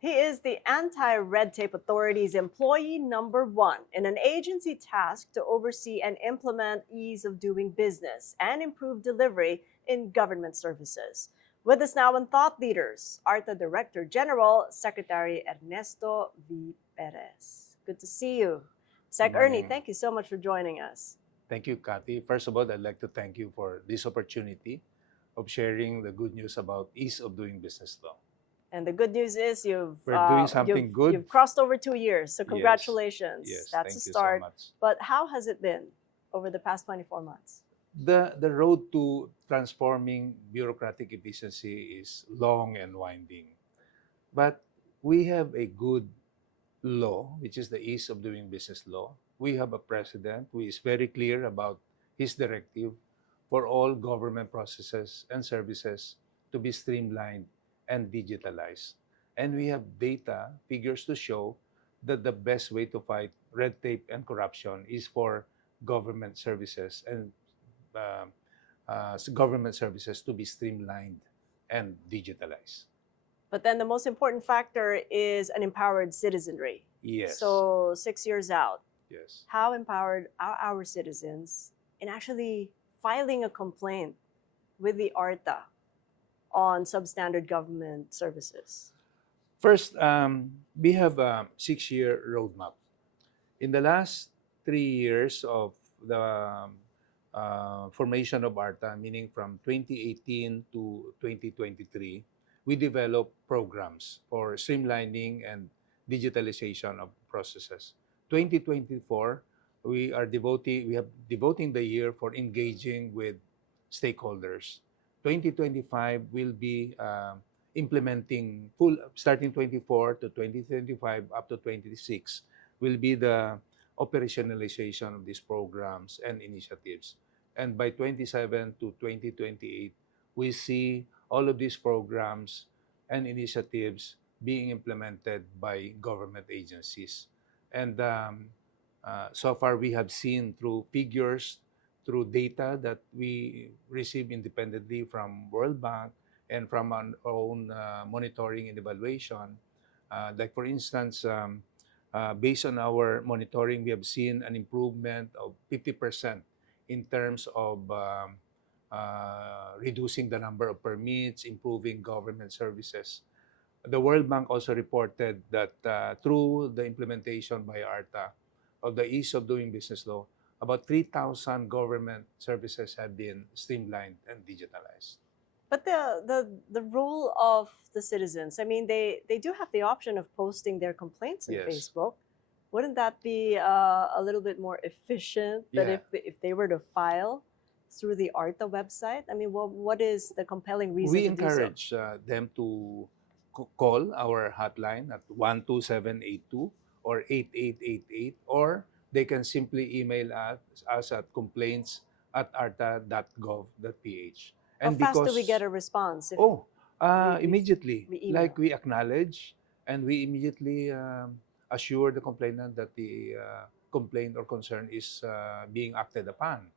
He is the Anti-Red Tape Authority's employee number one in an agency tasked to oversee and implement ease of doing business and improve delivery in government services. With us now on Thought Leaders, ARTA Director General, Secretary Ernesto V. Perez. Good to see you. Good Sec Ernie, morning. thank you so much for joining us. Thank you, Cathy. First of all, I'd like to thank you for this opportunity of sharing the good news about ease of doing business law. And the good news is We're doing something good. you've crossed over 2 years, so Yes. congratulations. Yes, That's a thank you start. so much. But how has it been over the past 24 months? The road to transforming bureaucratic efficiency is long and winding. But we have a good law, which is the ease of doing business law. We have a president who is very clear about his directive for all government processes and services to be streamlined and digitalized. And we have data, figures to show that the best way to fight red tape and corruption is for government services and government services to be streamlined and digitalized. But then the most important factor is an empowered citizenry. Yes. So 6 years out, Yes. how empowered are our citizens in actually filing a complaint with the ARTA on substandard government services? First, we have a 6-year roadmap. In the last 3 years of the formation of ARTA, meaning from 2018 to 2023, we developed programs for streamlining and digitalization of processes. 2024, we have devoting the year for engaging with stakeholders. 2025 will be implementing starting 24 to 2025 up to 26 will be the operationalization of these programs and initiatives. And by 27 to 2028, we see all of these programs and initiatives being implemented by government agencies. And so far, we have seen through figures, through data that we receive independently from World Bank and from our own monitoring and evaluation. Like for instance, based on our monitoring, we have seen an improvement of 50% in terms of reducing the number of permits, improving government services. The World Bank also reported that through the implementation by ARTA of the ease of doing business law, about 3,000 government services have been streamlined and digitalized. But the role of the citizens, I mean, they do have the option of posting their complaints on Yes. Facebook. Wouldn't that be a little bit more efficient that Yeah. if they were to file through the ARTA website? I mean, what is the compelling reason We to do so? encourage them to call our hotline at 12782 or 8888, or they can simply email us at complaints@arta.gov.ph. How fast do we get a response? If Oh, we immediately, email? like we acknowledge and we immediately assure the complainant that the complaint or concern is being acted upon.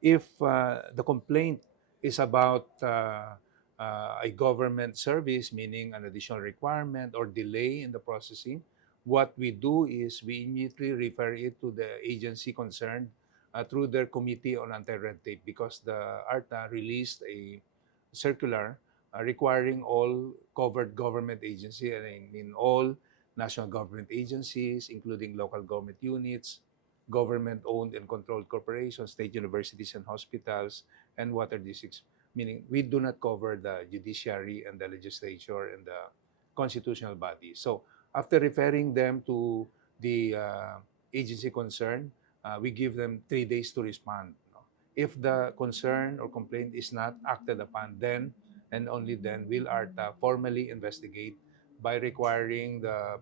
If the complaint is about a government service, meaning an additional requirement or delay in the processing, what we do is we immediately refer it to the agency concerned through their Committee on Anti-Red Tape, because the ARTA released a circular requiring all covered government agencies and in all national government agencies, including local government units, government-owned and controlled corporations, state universities and hospitals, and water districts, meaning we do not cover the judiciary and the legislature and the constitutional bodies. So after referring them to the agency concerned, we give them 3 days to respond. If the concern or complaint is not acted upon, then and only then will ARTA formally investigate by requiring the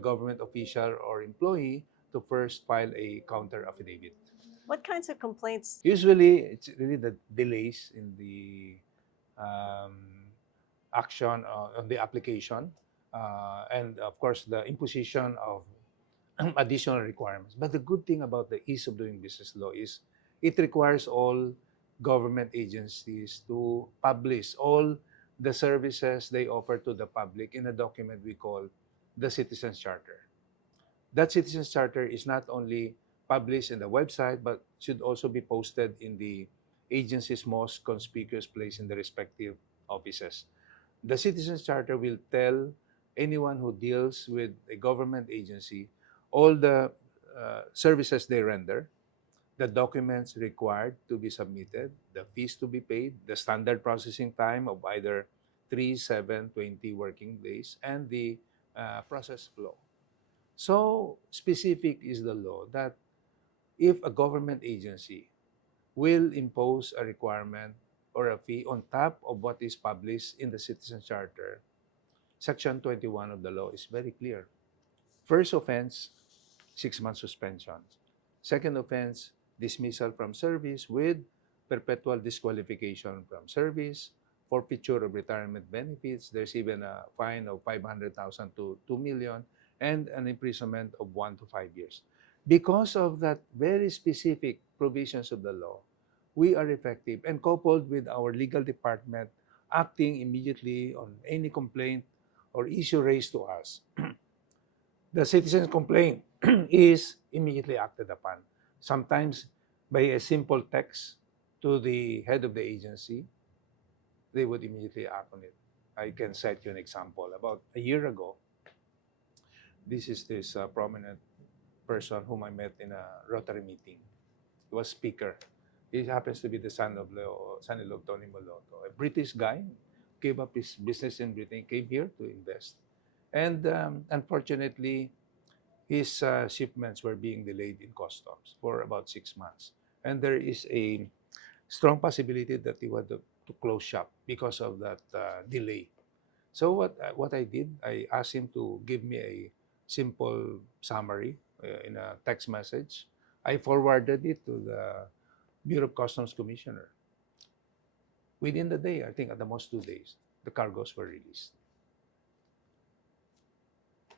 government official or employee to first file a counter affidavit. What kinds of complaints? Usually, it's really the delays in the um, action on the application, and of course the imposition of additional requirements. But the good thing about the ease of doing business law is it requires all government agencies to publish all the services they offer to the public in a document we call the Citizens Charter. That Citizens Charter is not only published in the website, but should also be posted in the agency's most conspicuous place in the respective offices. The Citizens Charter will tell anyone who deals with a government agency all the services they render, the documents required to be submitted, the fees to be paid, the standard processing time of either 3, 7, 20 working days, and the process flow. So specific is the law that if a government agency will impose a requirement or a fee on top of what is published in the Citizen Charter, Section 21 of the law is very clear. First offense, 6 months suspension. Second offense, dismissal from service with perpetual disqualification from service, forfeiture of retirement benefits. There's even a fine of 500,000 to 2 million, and an imprisonment of 1 to 5 years. Because of that very specific provisions of the law, we are effective, and coupled with our legal department acting immediately on any complaint or issue raised to us, the citizen's complaint is immediately acted upon. Sometimes by a simple text to the head of the agency, they would immediately act on it. I can cite you an example. About a year ago, this prominent person whom I met in a Rotary meeting. He was speaker. He happens to be the son-in-law of Tony Moloto, a British guy, gave up his business in Britain, came here to invest. And unfortunately, his shipments were being delayed in customs for about 6 months. And there is a strong possibility that he would to close shop because of that delay. So what I did, I asked him to give me a simple summary in a text message. I forwarded it to the Bureau of Customs Commissioner. Within the day, I think at the most 2 days, the cargoes were released.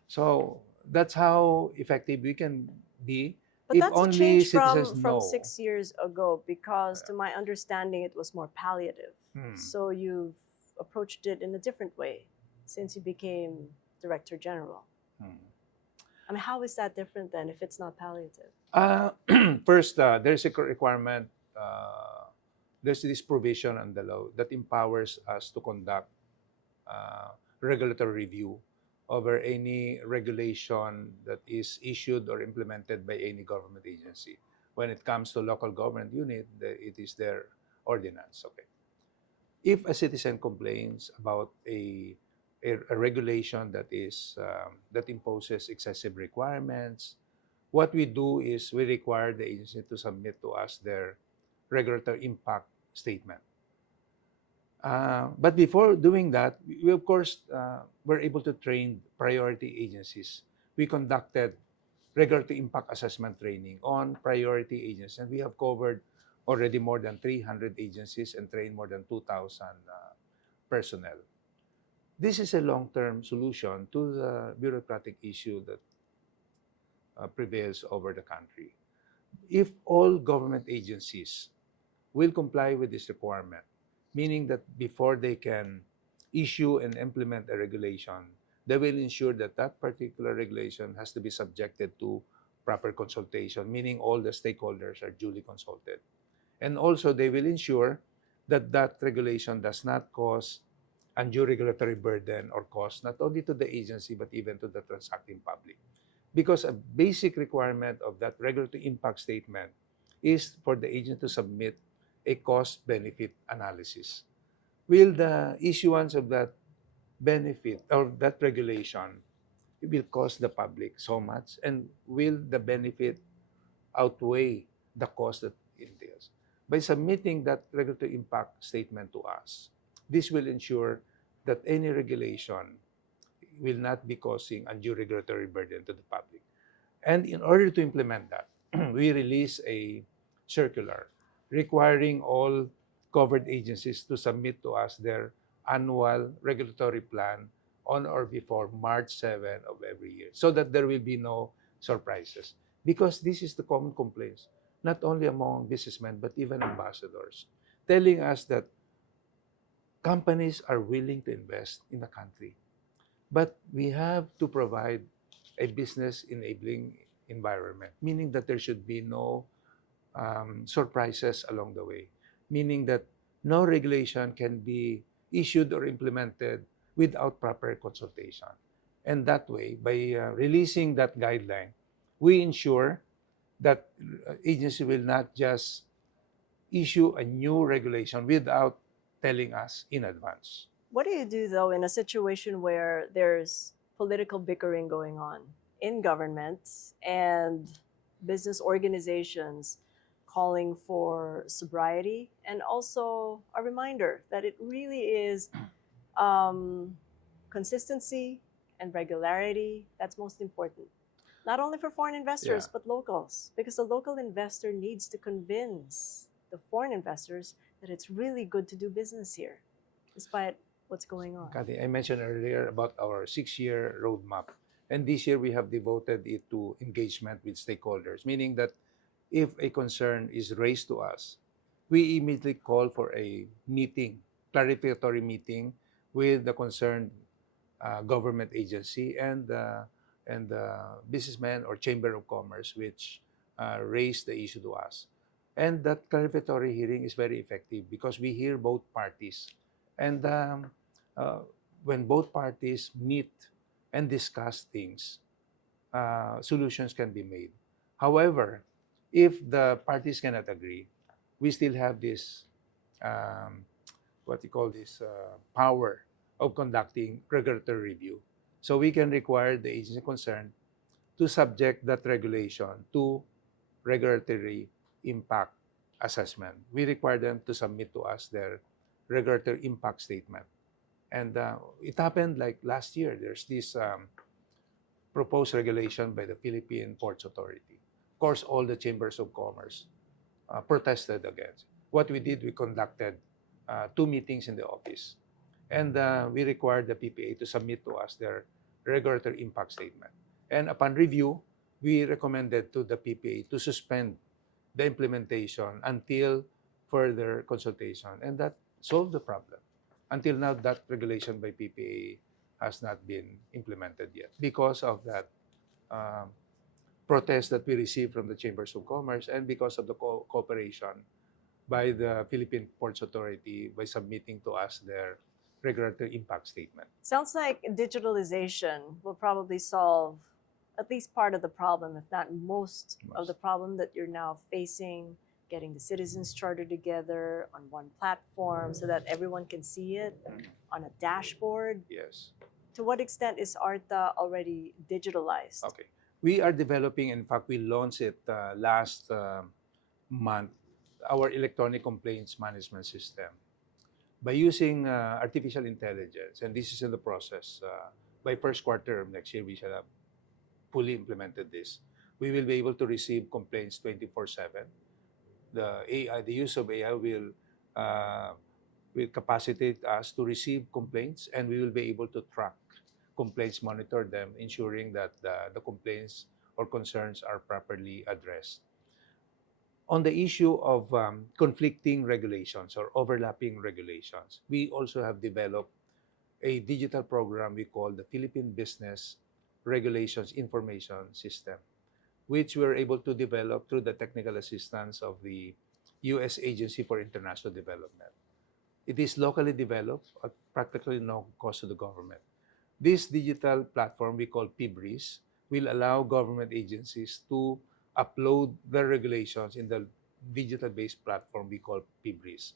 So that's how effective we can be. But If that's a only change citizens from know. 6 years ago because, to my understanding, it was more palliative. So you've approached it in a different way since you became Director General. I mean, how is that different then if it's not palliative? First, there's a requirement, there's this provision in the law that empowers us to conduct regulatory review over any regulation that is issued or implemented by any government agency. When it comes to local government unit, it is their ordinance. Okay. If a citizen complains about a regulation that is that imposes excessive requirements, what we do is we require the agency to submit to us their regulatory impact statement. But before doing that, we of course were able to train priority agencies. We conducted regulatory impact assessment training on priority agencies, and we have covered already more than 300 agencies and trained more than 2,000 personnel. This is a long-term solution to the bureaucratic issue that prevails over the country. If all government agencies will comply with this requirement, meaning that before they can issue and implement a regulation, they will ensure that that particular regulation has to be subjected to proper consultation, meaning all the stakeholders are duly consulted. And also, they will ensure that that regulation does not cause undue regulatory burden or cost not only to the agency but even to the transacting public. Because a basic requirement of that regulatory impact statement is for the agent to submit a cost-benefit analysis. Will the issuance of that benefit or that regulation will cost the public so much, and will the benefit outweigh the cost that it entails? By submitting that regulatory impact statement to us, this will ensure that any regulation will not be causing undue regulatory burden to the public. And in order to implement that, we release a circular requiring all covered agencies to submit to us their annual regulatory plan on or before March 7 of every year, so that there will be no surprises. Because this is the common complaints, not only among businessmen, but even ambassadors, telling us that companies are willing to invest in the country. But we have to provide a business enabling environment, meaning that there should be no surprises along the way, meaning that no regulation can be issued or implemented without proper consultation. And that way, by releasing that guideline, we ensure that agency will not just issue a new regulation without telling us in advance. What do you do, though, in a situation where there's political bickering going on in government and business organizations calling for sobriety and also a reminder that it really is um, consistency and regularity that's most important, not only for foreign investors, Yeah. but locals, because the local investor needs to convince the foreign investors that it's really good to do business here, despite what's going on. Cathy, I mentioned earlier about our 6-year roadmap. And this year we have devoted it to engagement with stakeholders, meaning that if a concern is raised to us, we immediately call for a meeting, clarificatory meeting with the concerned government agency and businessman or chamber of commerce which raised the issue to us. And that clarificatory hearing is very effective because we hear both parties. And uh, when both parties meet and discuss things, solutions can be made. However, if the parties cannot agree, we still have this um, what you call this power of conducting regulatory review. So we can require the agency concerned to subject that regulation to regulatory impact assessment. We require them to submit to us their regulatory impact statement. And it happened like last year. There's this proposed regulation by the Philippine Ports Authority. Of course, all the chambers of commerce protested against. What we did, we conducted 2 meetings in the office. And we required the PPA to submit to us their regulatory impact statement. And upon review, we recommended to the PPA to suspend the implementation until further consultation. And that solved the problem. Until now, that regulation by PPA has not been implemented yet because of that um, protest that we received from the Chambers of Commerce and because of the cooperation by the Philippine Ports Authority by submitting to us their regulatory impact statement. Sounds like digitalization will probably solve at least part of the problem, if not most of the problem that you're now facing, getting the citizens charter together on one platform so that everyone can see it on a dashboard. Yes. To what extent is ARTA already digitalized? Okay. We are developing, in fact, we launched it last month, our electronic complaints management system. By using artificial intelligence, and this is in the process, by first quarter of next year, we shall have fully implemented this. We will be able to receive complaints 24/7. The AI, the use of AI will capacitate us to receive complaints, and we will be able to track complaints, monitor them, ensuring that the complaints or concerns are properly addressed. On the issue of conflicting regulations or overlapping regulations, we also have developed a digital program we call the Philippine Business Regulations Information System, which we were able to develop through the technical assistance of the U.S. Agency for International Development. It is locally developed at practically no cost to the government. This digital platform we call PBRIS will allow government agencies to upload their regulations in the digital-based platform we call PBRIS.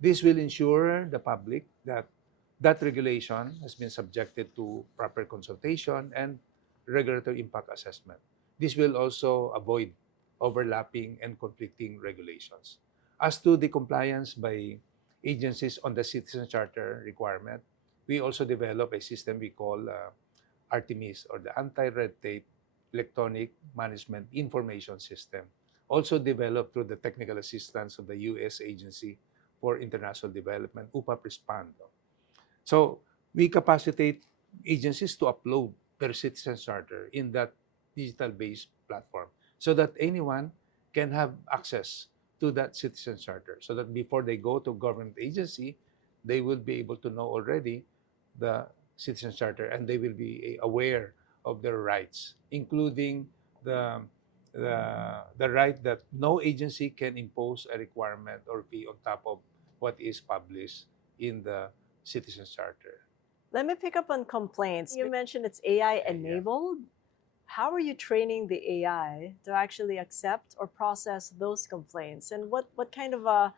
This will ensure the public that that regulation has been subjected to proper consultation and regulatory impact assessment. This will also avoid overlapping and conflicting regulations. As to the compliance by agencies on the Citizen Charter requirement, we also develop a system we call Artemis, or the Anti-Red Tape Electronic Management Information System, also developed through the technical assistance of the U.S. Agency for International Development, UPAP-RESPOND. So we capacitate agencies to upload their citizen charter in that digital-based platform so that anyone can have access to that citizen charter, so that before they go to government agency, they will be able to know already the citizen charter, and they will be aware of their rights, including the the right that no agency can impose a requirement or fee on top of what is published in the citizen charter. Let me pick up on complaints. You mentioned it's AI Yeah. enabled. How are you training the AI to actually accept or process those complaints? And what kind of a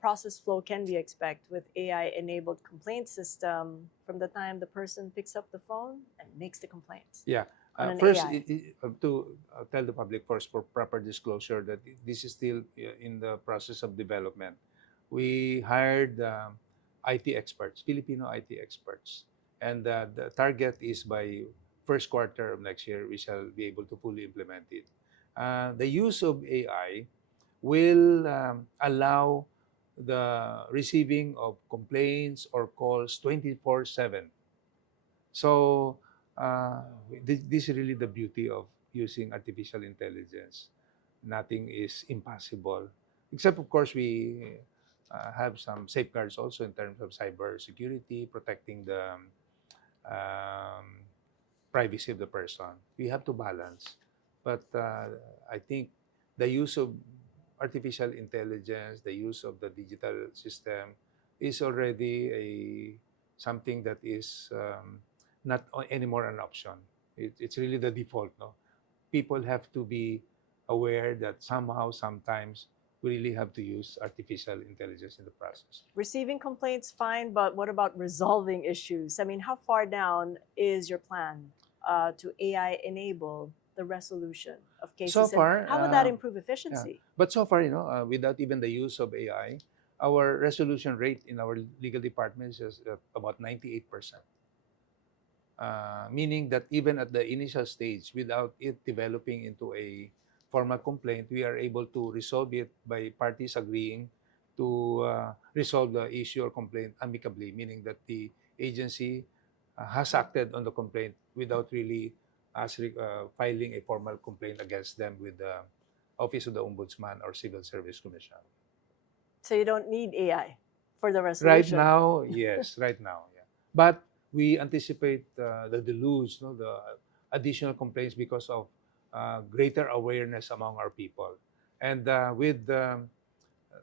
process flow can we expect with AI enabled complaint system from the time the person picks up the phone and makes the complaint Yeah. on an First, AI? to tell the public first for proper disclosure that this is still in the process of development. We hired IT experts, Filipino IT experts, and the target is by first quarter of next year we shall be able to fully implement it. The use of AI will allow the receiving of complaints or calls 24/7. So this is really the beauty of using artificial intelligence. Nothing is impossible, except of course we have some safeguards also in terms of cyber security, protecting the um, privacy of the person. We have to balance, but I think the use of artificial intelligence, the use of the digital system, is already a something that is not anymore an option. It's really the default. No, people have to be aware that somehow, sometimes, we really have to use artificial intelligence in the process. Receiving complaints, fine, but what about resolving issues? I mean, how far down is your plan to AI enable the resolution of So cases? And far, how would that improve yeah. efficiency? But so far, without even the use of AI, our resolution rate in our legal department is about 98%. Meaning that even at the initial stage, without it developing into a formal complaint, we are able to resolve it by parties agreeing to resolve the issue or complaint amicably, meaning that the agency has acted on the complaint without really filing a formal complaint against them with the Office of the Ombudsman or Civil Service Commission. So you don't need AI for the Right resolution. now, yes, right now, yeah. But we anticipate the deluge, no, the additional complaints because of greater awareness among our people. And with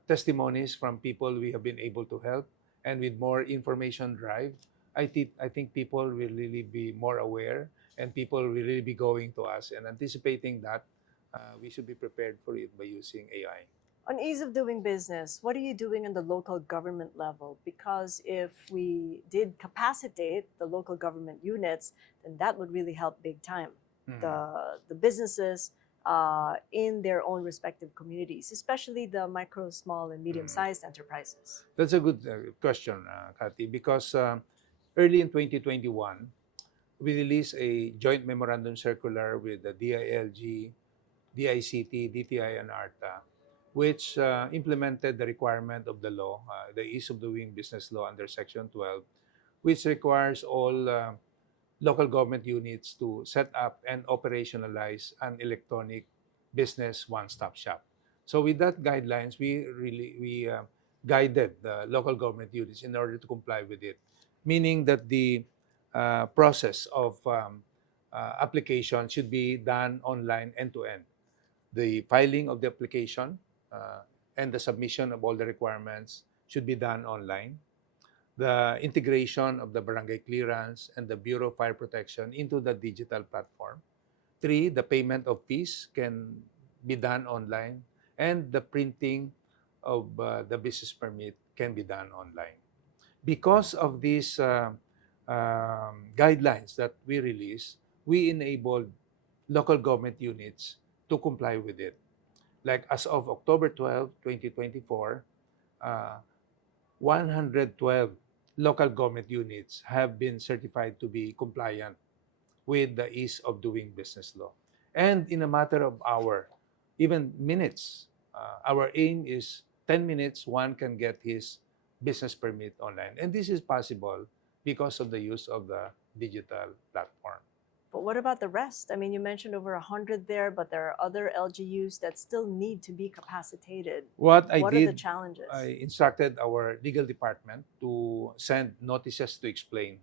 testimonies from people we have been able to help, and with more information drive, I think people will really be more aware, and people will really be going to us and anticipating that we should be prepared for it by using AI. On ease of doing business, what are you doing on the local government level? Because if we did capacitate the local government units, then that would really help big time. The businesses in their own respective communities, especially the micro, small, and medium-sized enterprises. That's a good question, Cathy, because early in 2021, we released a joint memorandum circular with the DILG, DICT, DTI, and ARTA, which implemented the requirement of the law, the Ease of Doing Business law under Section 12, which requires all local government units to set up and operationalize an electronic business one-stop shop. So with that guidelines, we guided the local government units in order to comply with it, meaning that the process of application should be done online end to end. The filing of the application and the submission of all the requirements should be done online. The integration of the barangay clearance and the Bureau of Fire Protection into the digital platform. Three, the payment of fees can be done online, and the printing of the business permit can be done online. Because of these guidelines that we released, we enabled local government units to comply with it. Like as of October 12, 2024, 112 local government units have been certified to be compliant with the Ease of Doing Business law. And in a matter of hour, even minutes, our aim is 10 minutes, one can get his business permit online. And this is possible because of the use of the digital platform. But what about the rest? I mean, you mentioned over 100 there, but there are other LGUs that still need to be capacitated. What I What are the did, challenges? I instructed our legal department to send notices to explain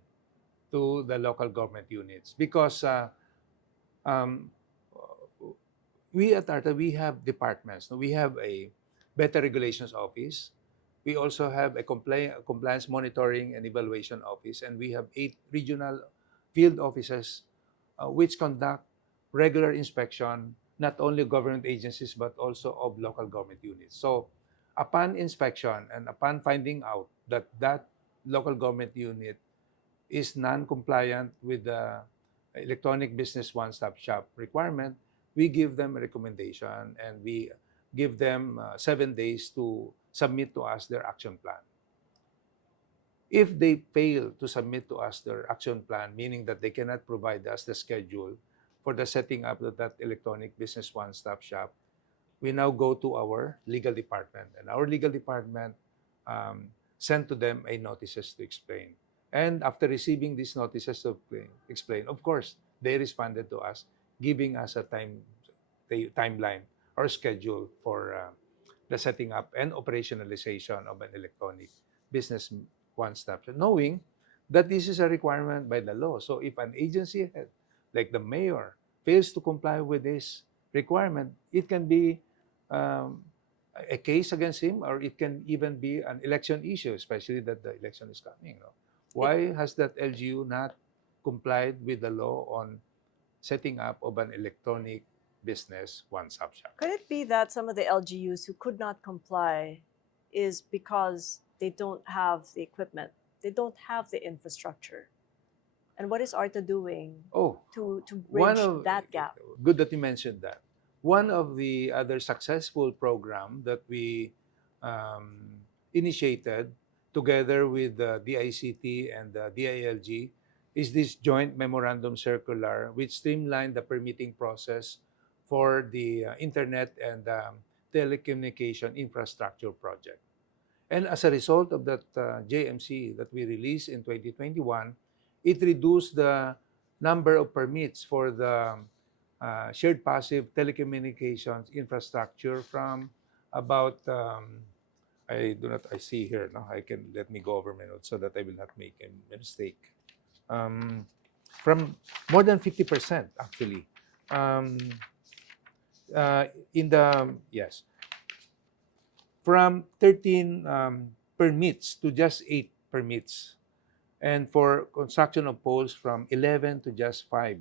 to the local government units because um, we at ARTA, we have departments. We have a Better Regulations Office. We also have a compliance monitoring and evaluation office, and we have 8 regional field offices which conduct regular inspection, not only of government agencies, but also of local government units. So upon inspection and upon finding out that that local government unit is non-compliant with the electronic business one-stop shop requirement, we give them a recommendation and we give them 7 days to submit to us their action plan. If they fail to submit to us their action plan, meaning that they cannot provide us the schedule for the setting up of that electronic business one-stop shop, we now go to our legal department. And our legal department sent to them a notices to explain. And after receiving these notices to explain, of course, they responded to us, giving us a timeline or schedule for the setting up and operationalization of an electronic business one-stop shop, knowing that this is a requirement by the law. So if an agency head, like the mayor, fails to comply with this requirement, it can be um, a case against him, or it can even be an election issue, especially that the election is coming. No? Why has that LGU not complied with the law on setting up of an electronic business one-stop shop? Could it be that some of the LGUs who could not comply is because they don't have the equipment, they don't have the infrastructure? And what is ARTA doing to bridge that gap? Good that you mentioned that. One of the other successful program that we um, initiated together with the DICT and the DILG is this joint memorandum circular which streamlined the permitting process for the internet and telecommunication infrastructure project. And as a result of that JMC that we released in 2021, it reduced the number of permits for the shared passive telecommunications infrastructure from about, I see here, no, let me go over my notes so that I will not make a mistake. From more than 50%, actually. Um, yes, from 13 permits to just 8 permits. And for construction of poles from 11 to just 5.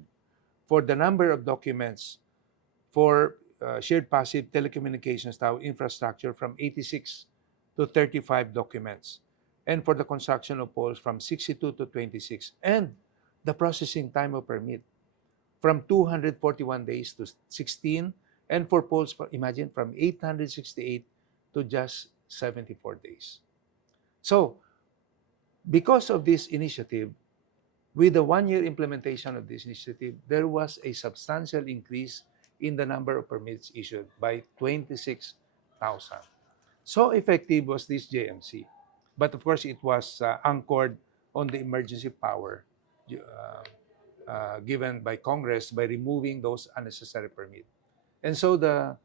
For the number of documents for shared passive telecommunications tower infrastructure from 86 to 35 documents. And for the construction of poles from 62 to 26. And the processing time of permit from 241 days to 16. And for poles, imagine, from 868 to just 74 days. So, because of this initiative, with the 1-year implementation of this initiative, there was a substantial increase in the number of permits issued by 26,000. So effective was this JMC. But of course, it was anchored on the emergency power given by Congress by removing those unnecessary permits. And so that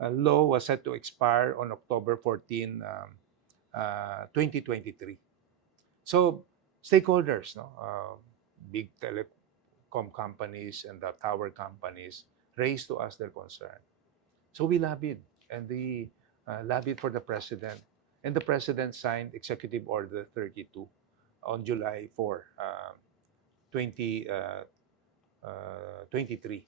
law was set to expire on October 14, 2023. So stakeholders, no, big telecom companies and the tower companies raised to us their concern. So we lobbied, and we lobbied for the president, and the president signed Executive Order 32 on July 4, 2023.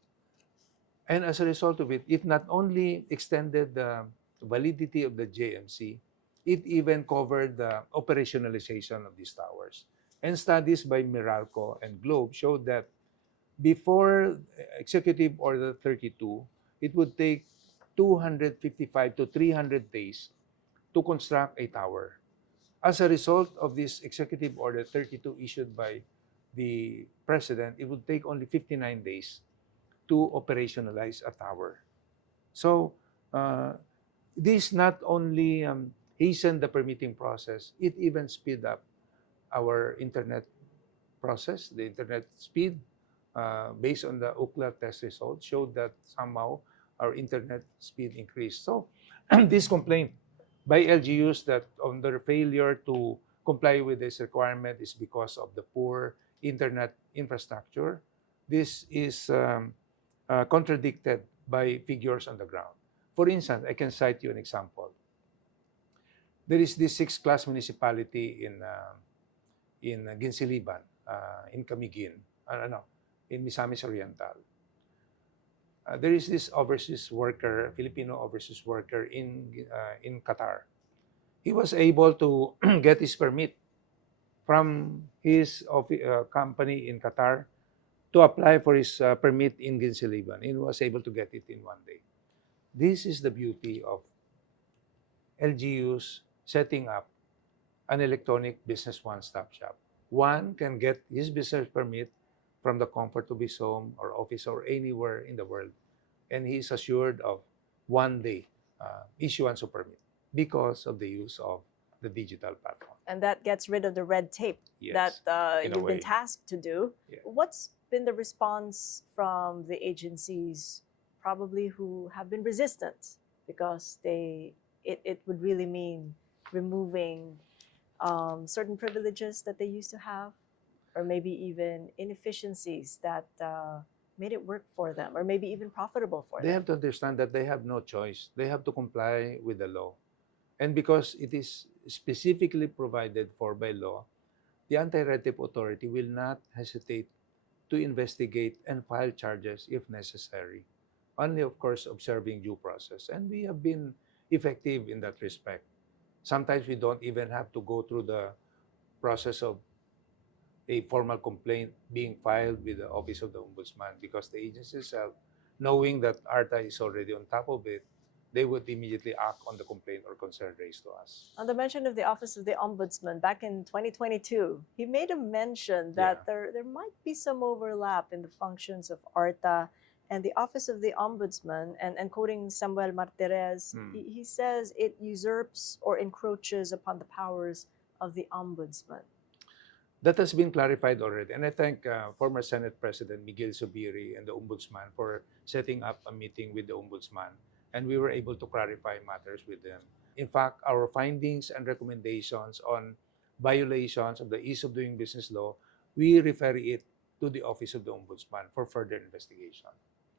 And as a result of it, it not only extended the validity of the JMC, it even covered the operationalization of these towers. And studies by Meralco and Globe showed that before Executive Order 32, it would take 255 to 300 days to construct a tower. As a result of this Executive Order 32 issued by the President, it would take only 59 days to operationalize a tower. So this not only hastened the permitting process, it even speed up our internet process, the internet speed, based on the Ookla test results, showed that somehow our internet speed increased. So this complaint by LGUs that on their failure to comply with this requirement is because of the poor internet infrastructure. This is contradicted by figures on the ground. For instance, I can cite you an example. There is this sixth-class municipality in Ginsiliban, in Camiguin, no, in Misamis Oriental. There is this overseas worker, Filipino overseas worker in Qatar. He was able to get his permit from his company in Qatar to apply for his permit in Ginsiliban. He was able to get it in one day. This is the beauty of LGUs setting up an electronic business one-stop shop. One can get his business permit from the comfort of his home or office or anywhere in the world, and he is assured of one day issuance of permit because of the use of the digital platform. And that gets rid of the red tape Yes, that in a you've been way. tasked to do. Yeah. What's been the response from the agencies, probably who have been resistant because it would really mean removing certain privileges that they used to have, or maybe even inefficiencies that made it work for them, or maybe even profitable for They them? have to understand that they have no choice. They have to comply with the law. And because it is specifically provided for by law, the Anti-Red Tape Authority will not hesitate to investigate and file charges if necessary. Only, of course, observing due process. And we have been effective in that respect. Sometimes we don't even have to go through the process of a formal complaint being filed with the Office of the Ombudsman, because the agency itself, knowing that ARTA is already on top of it, they would immediately act on the complaint or concern raised to us. On the mention of the Office of the Ombudsman, back in 2022, he made a mention that there might be some overlap in the functions of ARTA and the Office of the Ombudsman. And quoting Samuel Martirez, he says it usurps or encroaches upon the powers of the Ombudsman. That has been clarified already. And I thank former Senate President Miguel Zubiri and the Ombudsman for setting up a meeting with the Ombudsman. And we were able to clarify matters with them. In fact, our findings and recommendations on violations of the Ease of Doing Business law, we refer it to the Office of the Ombudsman for further investigation.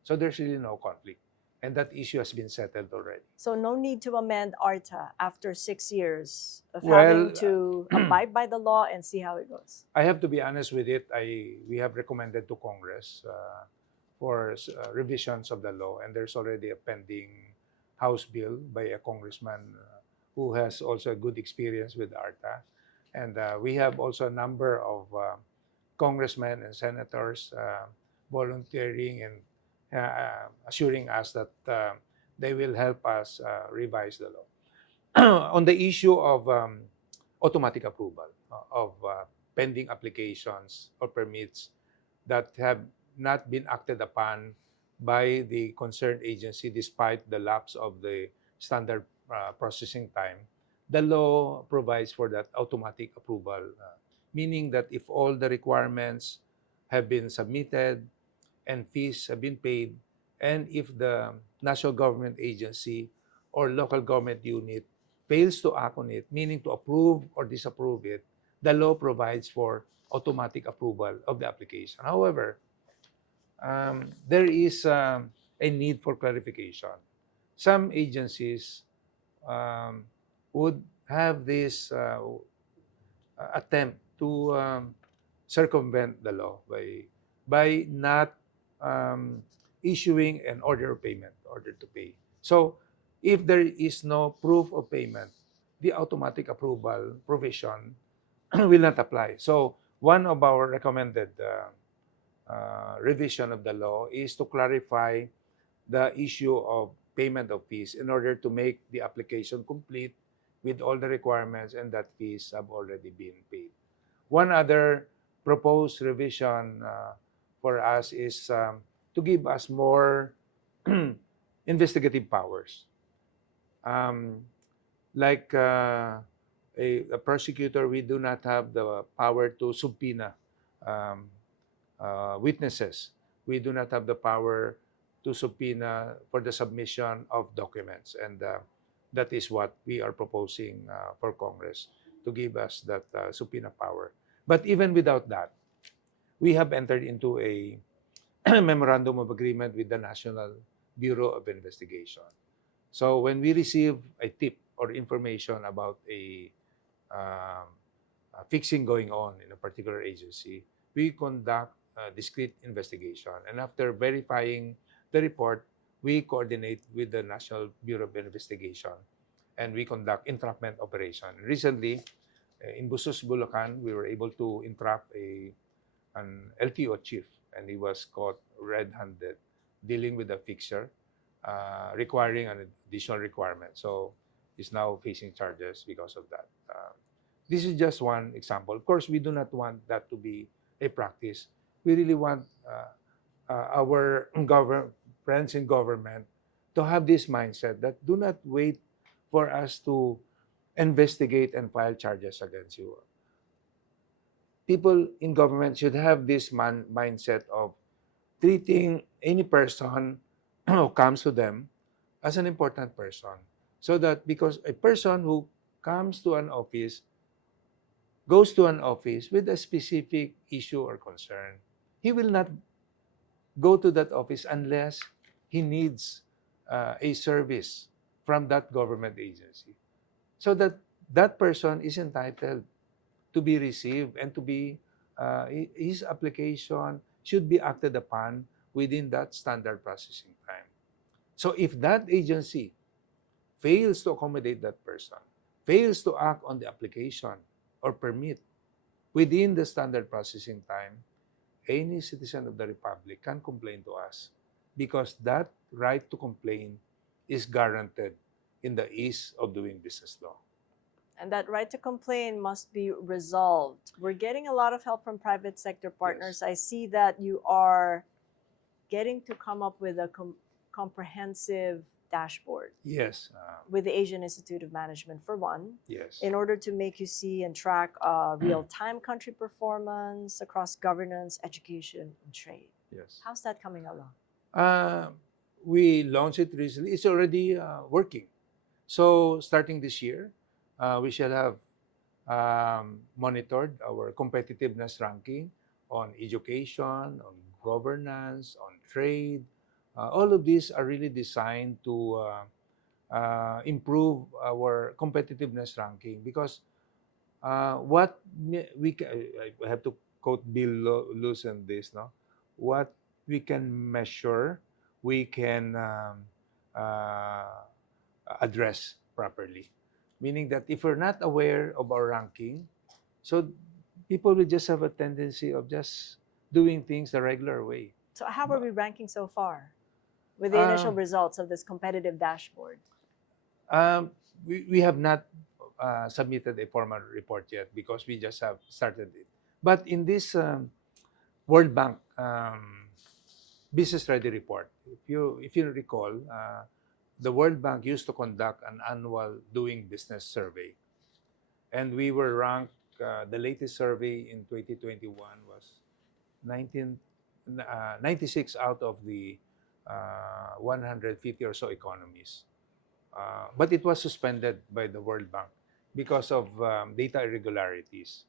So there's really no conflict. And that issue has been settled already. So no need to amend ARTA after 6 years of Well, having to abide by the law and see how it goes. I have to be honest with it. We have recommended to Congress for revisions of the law, and there's already a pending House bill by a congressman who has also a good experience with ARTA. And we have also a number of congressmen and senators volunteering and assuring us that they will help us revise the law. On the issue of automatic approval of pending applications or permits that have not been acted upon by the concerned agency despite the lapse of the standard processing time, the law provides for that automatic approval, meaning that if all the requirements have been submitted and fees have been paid, and if the national government agency or local government unit fails to act on it, meaning to approve or disapprove it, the law provides for automatic approval of the application. However, there is a need for clarification. Some agencies would have this attempt to circumvent the law by not issuing an order of payment, order to pay. So if there is no proof of payment, the automatic approval provision will not apply. So one of our recommended revision of the law is to clarify the issue of payment of fees in order to make the application complete with all the requirements and that fees have already been paid. One other proposed revision for us is to give us more investigative powers. Like a prosecutor, we do not have the power to subpoena um, witnesses. We do not have the power to subpoena for the submission of documents, and that is what we are proposing for Congress to give us that subpoena power. But even without that, we have entered into a memorandum of agreement with the National Bureau of Investigation. So when we receive a tip or information about um, a fixing going on in a particular agency, we conduct a discrete investigation. And after verifying the report, we coordinate with the National Bureau of Investigation and we conduct entrapment operation. Recently, in Busos, Bulacan, we were able to entrap an LTO chief, and he was caught red-handed dealing with a fixer, requiring an additional requirement. So he's now facing charges because of that. This is just one example. Of course, we do not want that to be a practice. We really want our friends in government to have this mindset that do not wait for us to investigate and file charges against you. People in government should have this mindset of treating any person who comes to them as an important person. So that because a person who comes to an office goes to an office with a specific issue or concern, he will not go to that office unless he needs a service from that government agency. So that that person is entitled to be received and to be his application should be acted upon within that standard processing time. So if that agency fails to accommodate that person, fails to act on the application or permit within the standard processing time, any citizen of the Republic can complain to us because that right to complain is guaranteed in the ease of doing business law. And that right to complain must be resolved. We're getting a lot of help from private sector partners. Yes. I see that you are getting to come up with a comprehensive dashboard Yes. with the Asian Institute of Management, for one, Yes. in order to make you see and track real-time country performance across governance, education, and trade. Yes. How's that coming along? We launched it recently. It's already working. So starting this year, we shall have monitored our competitiveness ranking on education, on governance, on trade. All of these are really designed to improve our competitiveness ranking because what I have to quote Bill Luz on this, no? What we can measure, we can address properly. Meaning that if we're not aware of our ranking, so people will just have a tendency of just doing things the regular way. So how are we ranking so far with the initial results of this competitive dashboard? We have not submitted a formal report yet because we just have started it. But in this World Bank Business Ready report, if you recall, the World Bank used to conduct an annual doing business survey, and we were ranked. The latest survey in 2021 was 96 out of the 150 or so economies. But it was suspended by the World Bank because of data irregularities.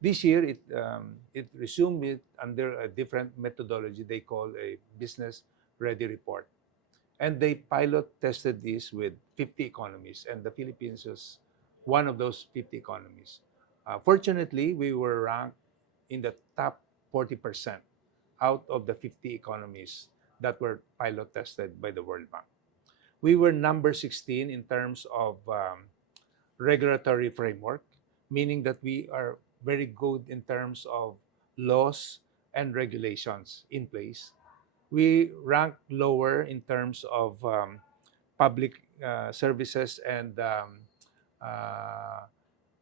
This year, it resumed it under a different methodology they call a business ready report. And they pilot tested this with 50 economies, and the Philippines was one of those 50 economies. Fortunately, we were ranked in the top 40% out of the 50 economies that were pilot tested by the World Bank. We were number 16 in terms of regulatory framework, meaning that we are very good in terms of laws and regulations in place. We rank lower in terms of public services and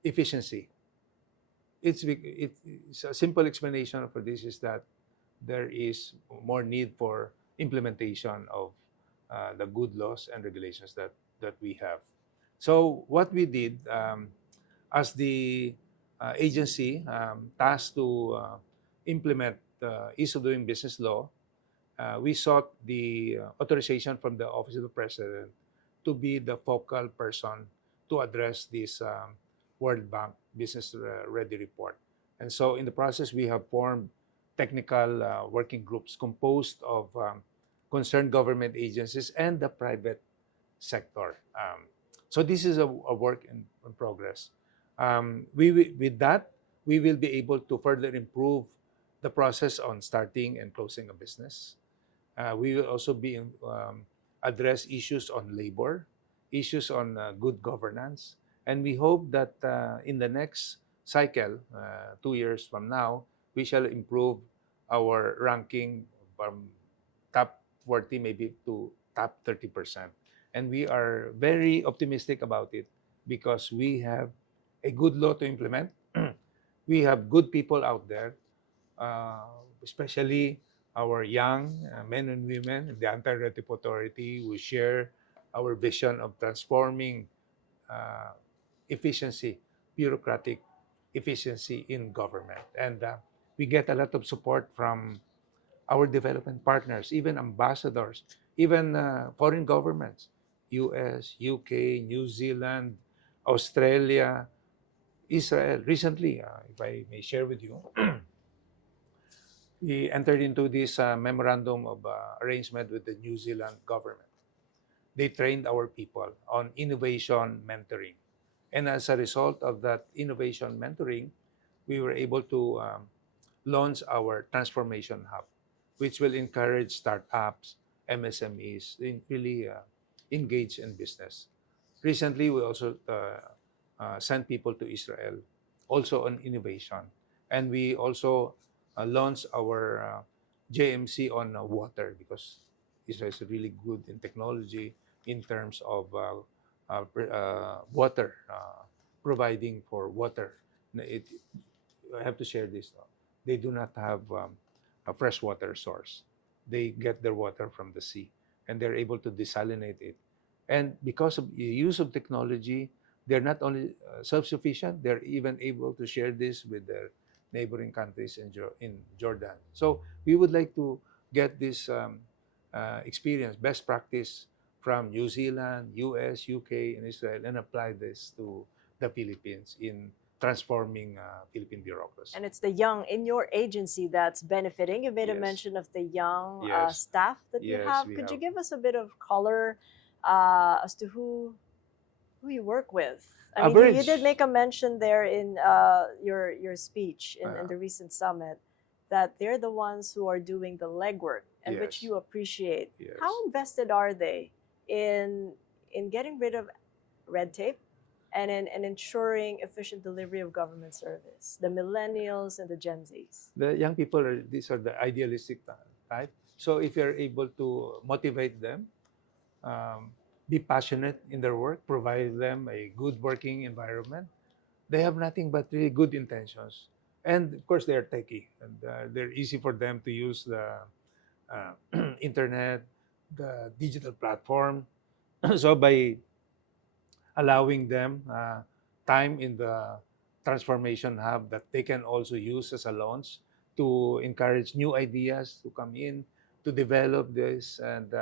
efficiency. It's a simple explanation for this is that there is more need for implementation of the good laws and regulations that we have. So what we did as the agency tasked to implement the ease of doing business law, we sought the authorization from the Office of the President to be the focal person to address this World Bank Business Ready Report. And so in the process, we have formed technical working groups composed of concerned government agencies and the private sector. So this is a work in progress. With that, we will be able to further improve the process on starting and closing a business. We will also be address issues on labor, issues on good governance, and we hope that in the next cycle, 2 years from now, we shall improve our ranking from top 40 maybe to top 30%. And we are very optimistic about it because we have a good law to implement. We have good people out there, especially our young men and women in the Anti-Red Tape Authority who share our vision of transforming uh, efficiency, bureaucratic efficiency in government. And we get a lot of support from our development partners, even ambassadors, even foreign governments, US, UK, New Zealand, Australia, Israel. Recently, if I may share with you, we entered into this memorandum of arrangement with the New Zealand government. They trained our people on innovation mentoring. And as a result of that innovation mentoring, we were able to launch our transformation hub, which will encourage startups, MSMEs, in really engage in business. Recently, we also sent people to Israel, also on innovation. And we also launched our JMC on water because Israel is really good in technology in terms of water, providing for water. I have to share this. They do not have a freshwater source. They get their water from the sea, and they're able to desalinate it. And because of the use of technology, they're not only self-sufficient, they're even able to share this with their neighboring countries in Jordan. So we would like to get this experience, best practice from New Zealand, US, UK, and Israel, and apply this to the Philippines in transforming Philippine bureaucracy. And it's the young in your agency that's benefiting. You made a Yes. mention of the young Yes. staff that you Yes, have. we Could you have. give us a bit of color as to who you work with? I mean, you did Average. make a mention there in your speech in the recent summit that they're the ones who are doing the legwork and which Yes. you appreciate. Yes. How invested are they in getting rid of red tape and in ensuring efficient delivery of government service? The millennials and the Gen Zs. The young people these are the idealistic type. So if you're able to motivate them, um, be passionate in their work, provide them a good working environment, they have nothing but really good intentions. And of course, they're techie, and they're easy for them to use the internet, the digital platform. So by allowing them time in the transformation hub that they can also use as a launch to encourage new ideas to come in, to develop this, and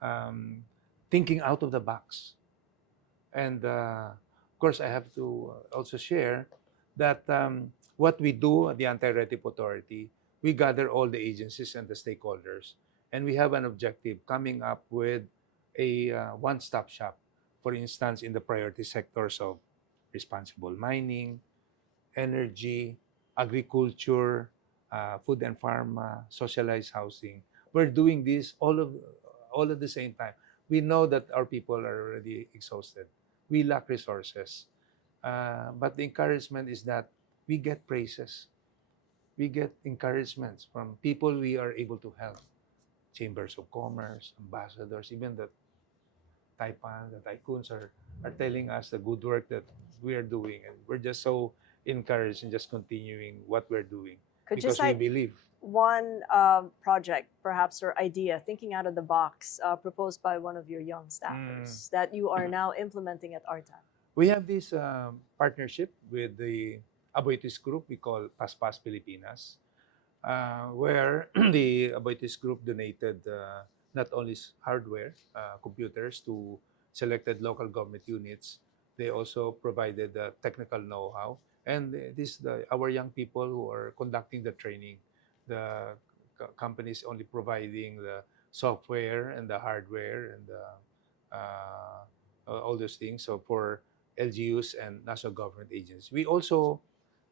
um, thinking out of the box. And of course, I have to also share that what we do at the Anti-Red Tape Authority, we gather all the agencies and the stakeholders, and we have an objective coming up with a one-stop shop. For instance, in the priority sectors of responsible mining, energy, agriculture, food and pharma, socialized housing. We're doing this all at the same time. We know that our people are already exhausted. We lack resources. But the encouragement is that we get praises. We get encouragements from people we are able to help. Chambers of Commerce, ambassadors, even the Taipan, the tycoons are telling us the good work that we are doing. And we're just so encouraged in just continuing what we're doing Could you because we cite believe. one project, perhaps, or idea, thinking out of the box, proposed by one of your young staffers that you are now implementing at ARTA? We have this partnership with the Aboitiz group we call Paspas Pilipinas. where the Aboitiz Group donated not only hardware, computers to selected local government units, they also provided technical know-how. And our young people who are conducting the training. The company is only providing the software and the hardware and all those things. So for LGUs and national government agencies, we also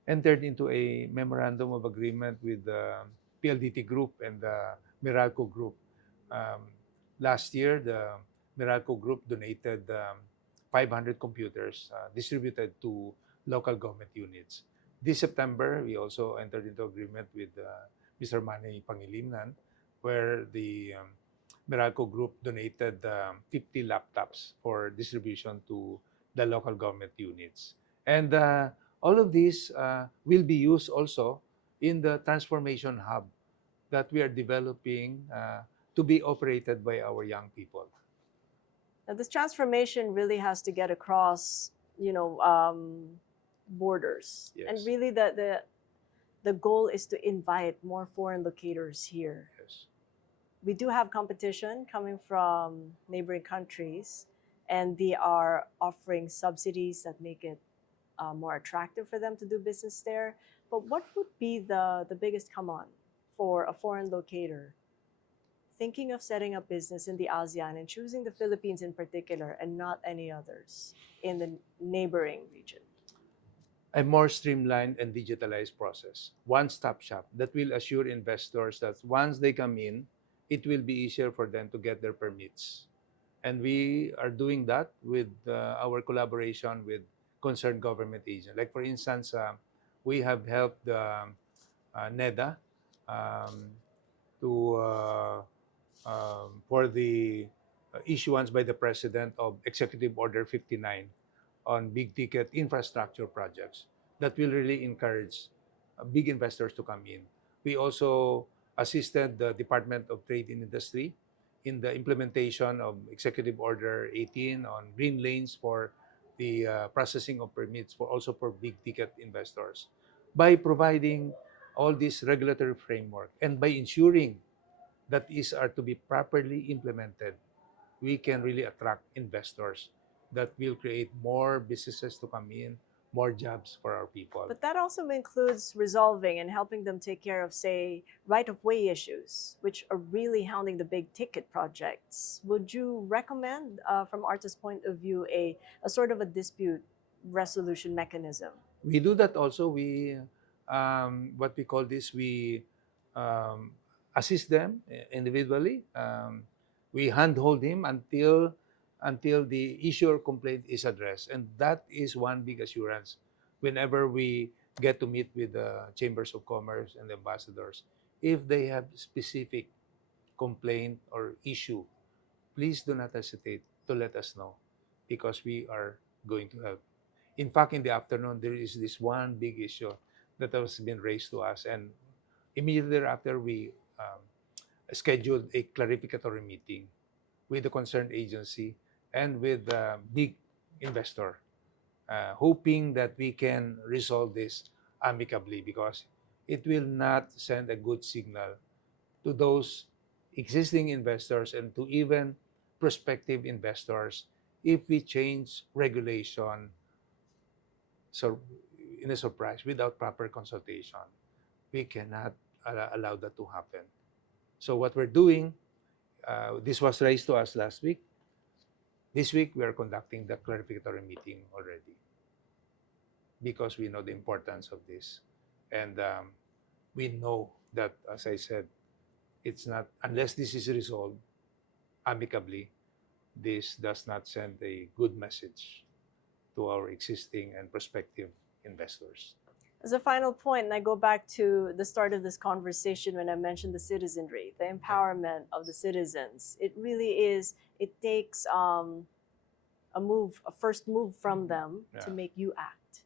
entered into a memorandum of agreement with the PLDT Group and the Meralco Group. Um, Last year, the Meralco Group donated 500 computers distributed to local government units. This September, we also entered into agreement with Mr. Manny Pangilimnan, where the Meralco Group donated 50 laptops for distribution to the local government units. And all of these will be used also in the transformation hub that we are developing to be operated by our young people. Now, this transformation really has to get across, borders. Yes. And really, the goal is to invite more foreign locators here. Yes. We do have competition coming from neighboring countries, and they are offering subsidies that make it more attractive for them to do business there. But what would be the biggest come on for a foreign locator thinking of setting up business in the ASEAN and choosing the Philippines in particular and not any others in the neighboring region? A more streamlined and digitalized process, one-stop shop that will assure investors that once they come in, it will be easier for them to get their permits. And we are doing that with our collaboration with concerned government agents. Like for instance, we have helped NEDA um, to for the issuance by the President of Executive Order 59 on big ticket infrastructure projects that will really encourage big investors to come in. We also assisted the Department of Trade and Industry in the implementation of Executive Order 18 on green lanes for the processing of permits for also for big ticket investors by providing all this regulatory framework and by ensuring that these are to be properly implemented, we can really attract investors that will create more businesses to come in, more jobs for our people. But that also includes resolving and helping them take care of, say, right-of-way issues, which are really hounding the big ticket projects. Would you recommend, from ARTA's point of view, a sort of a dispute resolution mechanism? We do that also. We, what we call this, we um, assist them individually. We handhold him until the issue or complaint is addressed. And that is one big assurance whenever we get to meet with the chambers of commerce and the ambassadors. If they have specific complaint or issue, please do not hesitate to let us know because we are going to help. In fact, in the afternoon, there is this one big issue that has been raised to us. And immediately thereafter, we scheduled a clarificatory meeting with the concerned agency and with the big investor, hoping that we can resolve this amicably because it will not send a good signal to those existing investors and to even prospective investors if we change regulation so in a surprise without proper consultation. We cannot allow that to happen. So what we're doing, this was raised to us last week. This week, we are conducting the clarificatory meeting already because we know the importance of this. And we know that, as I said, it's not, unless this is resolved amicably, this does not send a good message to our existing and prospective investors. As a final point, and I go back to the start of this conversation when I mentioned the citizenry, the empowerment of the citizens. It really is, it takes a first move from them to make you act.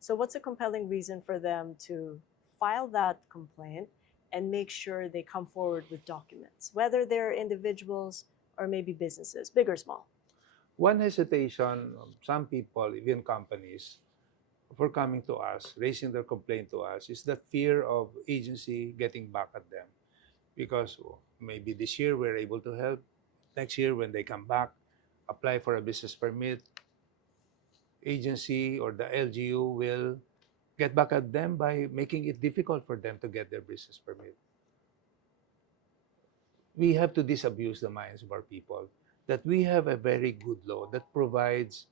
So what's a compelling reason for them to file that complaint and make sure they come forward with documents, whether they're individuals or maybe businesses, big or small? One hesitation of some people, even companies, for coming to us, raising their complaint to us, is that fear of agency getting back at them. Because maybe this year we're able to help. Next year, when they come back, apply for a business permit, agency or the LGU will get back at them by making it difficult for them to get their business permit. We have to disabuse the minds of our people that we have a very good law that provides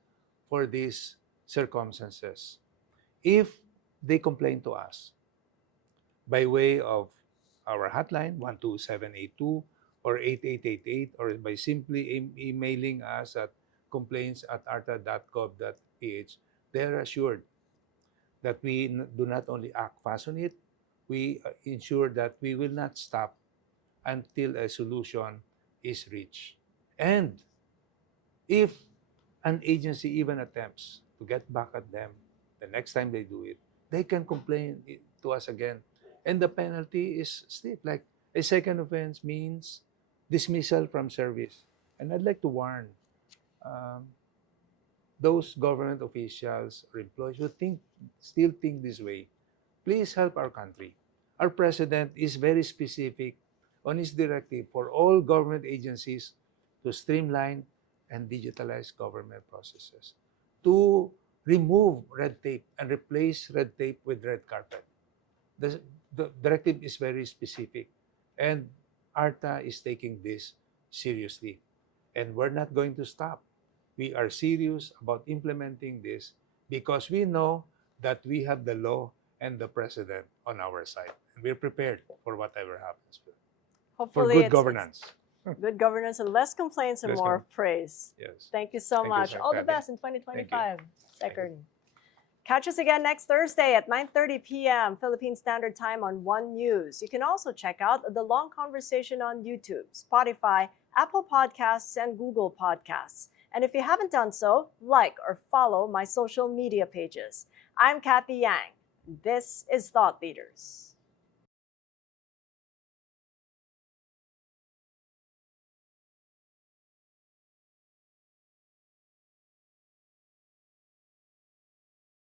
for these circumstances. If they complain to us by way of our hotline, 12782 or 8888, or by simply emailing us at complaints@arta.gov.ph, they are assured that we do not only act fast on it, we ensure that we will not stop until a solution is reached. And if an agency even attempts to get back at them the next time they do it, they can complain to us again. And the penalty is stiff. Like a second offense means dismissal from service. And I'd like to warn um, those government officials or employees who still think this way. Please help our country. Our president is very specific on his directive for all government agencies to streamline and digitalize government processes, to remove red tape and replace red tape with red carpet. The, the directive is very specific, and ARTA is taking this seriously. And we're not going to stop. We are serious about implementing this because we know that we have the law and the president on our side. And we're prepared for whatever happens. For Hopefully, good it's governance. good governance and less complaints and Less more praise. Yes. Thank you so Thank you, much. Sir All the Cathy. best in 2025, Thank you. Secretary. Catch us again next Thursday at 9:30 p.m. Philippine Standard Time on One News. You can also check out the long conversation on YouTube, Spotify, Apple Podcasts, and Google Podcasts. And if you haven't done so, like or follow my social media pages. I'm Cathy Yang. This is Thought Leaders.